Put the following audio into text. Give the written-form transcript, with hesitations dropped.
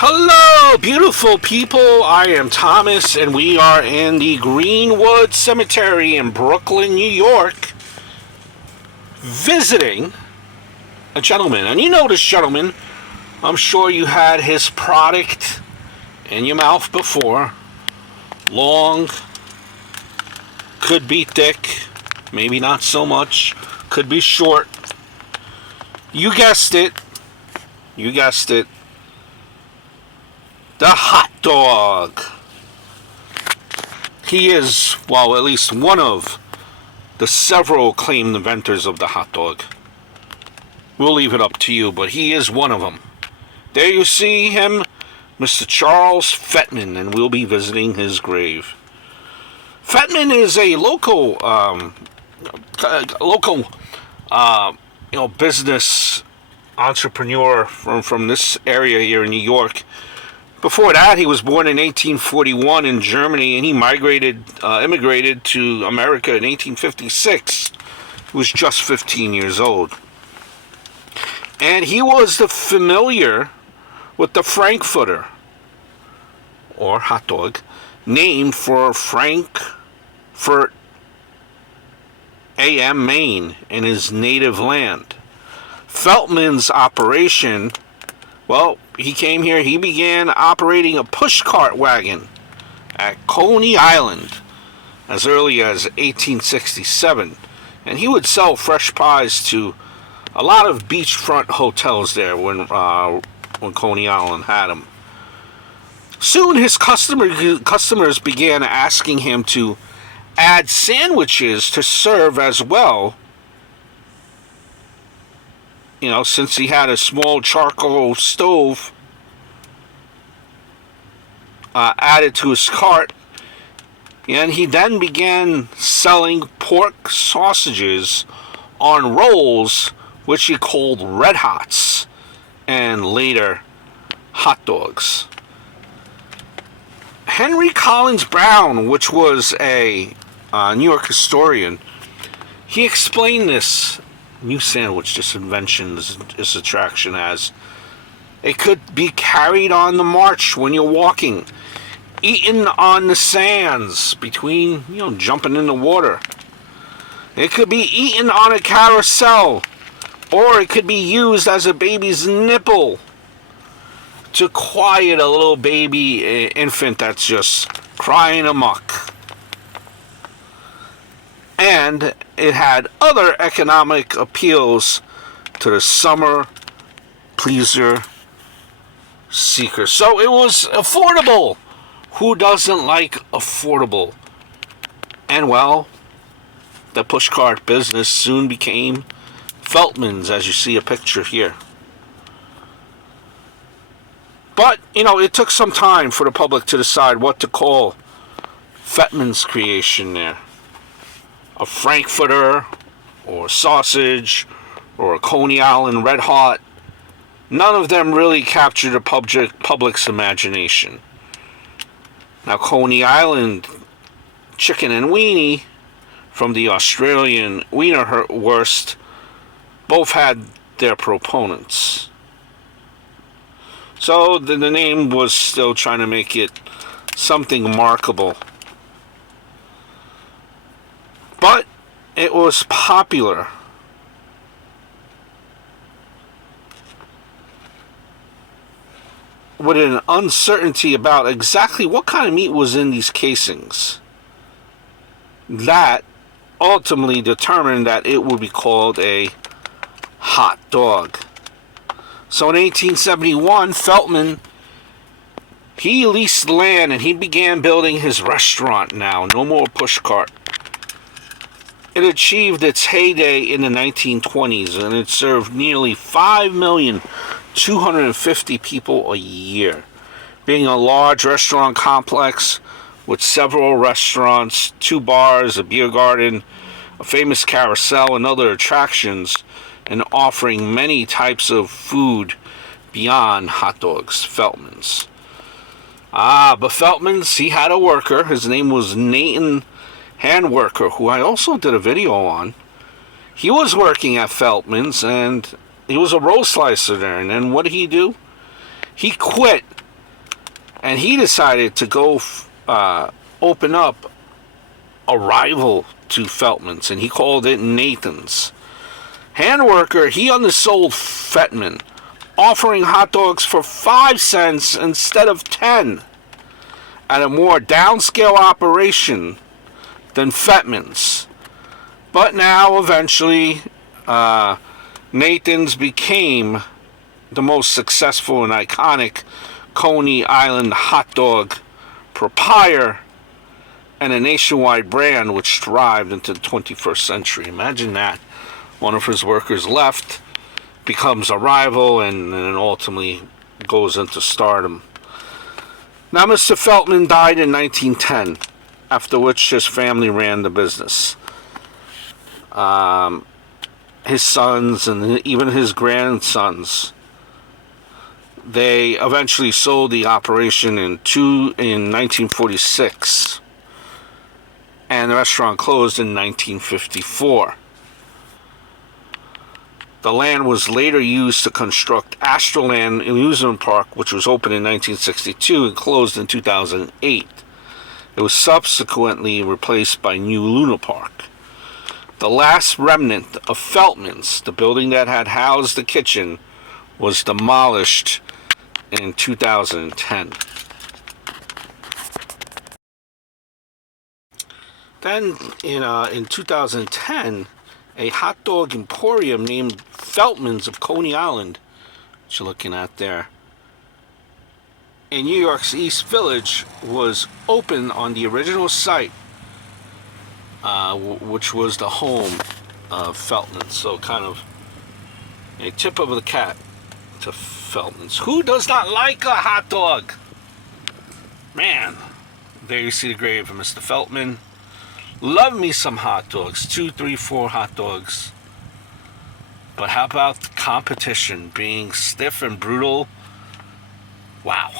Hello, beautiful people. I am Thomas, and we are in the Greenwood Cemetery in Brooklyn, New York, visiting a gentleman. And you know this gentleman. I'm sure you had his product in your mouth before. Long, could be thick, maybe not so much, could be short. You guessed it. You guessed it. The hot dog. He is, well, at least one of the several claimed inventors of the hot dog. We'll leave it up to you, but he is one of them. There you see him, Mr. Charles Feltman, and we'll be visiting his grave. Feltman is a local business entrepreneur from this area here in New York. Before that, he was born in 1841 in Germany, and he immigrated to America in 1856. He was just 15 years old. And he was familiar with the Frankfurter, or hot dog, named for Frankfurt am Maine, in his native land. Feltman's operation, well, he came here, he began operating a pushcart wagon at Coney Island as early as 1867. And he would sell fresh pies to a lot of beachfront hotels there when Coney Island had them. Soon his customers began asking him to add sandwiches to serve as well. You know, since he had a small charcoal stove added to his cart, and he then began selling pork sausages on rolls, which he called Red Hots, and later hot dogs. Henry Collins Brown, which was a New York historian, he explained this new sandwich, this invention, this attraction, as it could be carried on the march when you're walking, eaten on the sands between, jumping in the water. It could be eaten on a carousel, or it could be used as a baby's nipple to quiet a little baby infant that's just crying amok. And it had other economic appeals to the summer pleaser seeker. So it was affordable. Who doesn't like affordable? And well, the pushcart business soon became Feltman's, as you see a picture here. But, it took some time for the public to decide what to call Feltman's creation there. A Frankfurter, or a sausage, or a Coney Island Red Hot. None of them really captured the public's imagination. Now, Coney Island chicken and weenie from the Australian Wienerwurst both had their proponents. So the name was still trying to make it something markable. But it was popular. With an uncertainty about exactly what kind of meat was in these casings. That ultimately determined that it would be called a hot dog. So in 1871, Feltman, he leased land and he began building his restaurant now. No more pushcart. It achieved its heyday in the 1920s, and it served nearly 5,250,000 people a year, being a large restaurant complex with several restaurants, 2 bars, a beer garden, a famous carousel, and other attractions, and offering many types of food beyond hot dogs. Feltman's. But Feltman's, he had a worker. His name was Nathan Handworker, who I also did a video on. He was working at Feltman's, and he was a roll slicer there. And then what did he do? He quit And he decided to go open up a rival to Feltman's, and he called it Nathan's. Handworker, he undersold Feltman, offering hot dogs for 5 cents instead of 10, at a more downscale operation than Feltman's. But now, eventually, Nathan's became the most successful and iconic Coney Island hot dog proprietor and a nationwide brand which thrived into the 21st century. Imagine that. One of his workers left, becomes a rival, and then ultimately goes into stardom. Now, Mr. Feltman died in 1910, after which his family ran the business. His sons and even his grandsons, they eventually sold the operation in 1946, and the restaurant closed in 1954. The land was later used to construct Astroland Amusement Park, which was opened in 1962 and closed in 2008. It was subsequently replaced by New Luna Park. The last remnant of Feltman's, the building that had housed the kitchen, was demolished in 2010. Then, in 2010, a hot dog emporium named Feltman's of Coney Island, which you're looking at there, in New York's East Village, was opened on the original site, which was the home of Feltman's. So kind of a tip of the cap to Feltman's. Who does not like a hot dog? Man, there you see the grave of Mr. Feltman. Love me some hot dogs, 2, 3, 4 hot dogs. But how about the competition being stiff and brutal? Wow.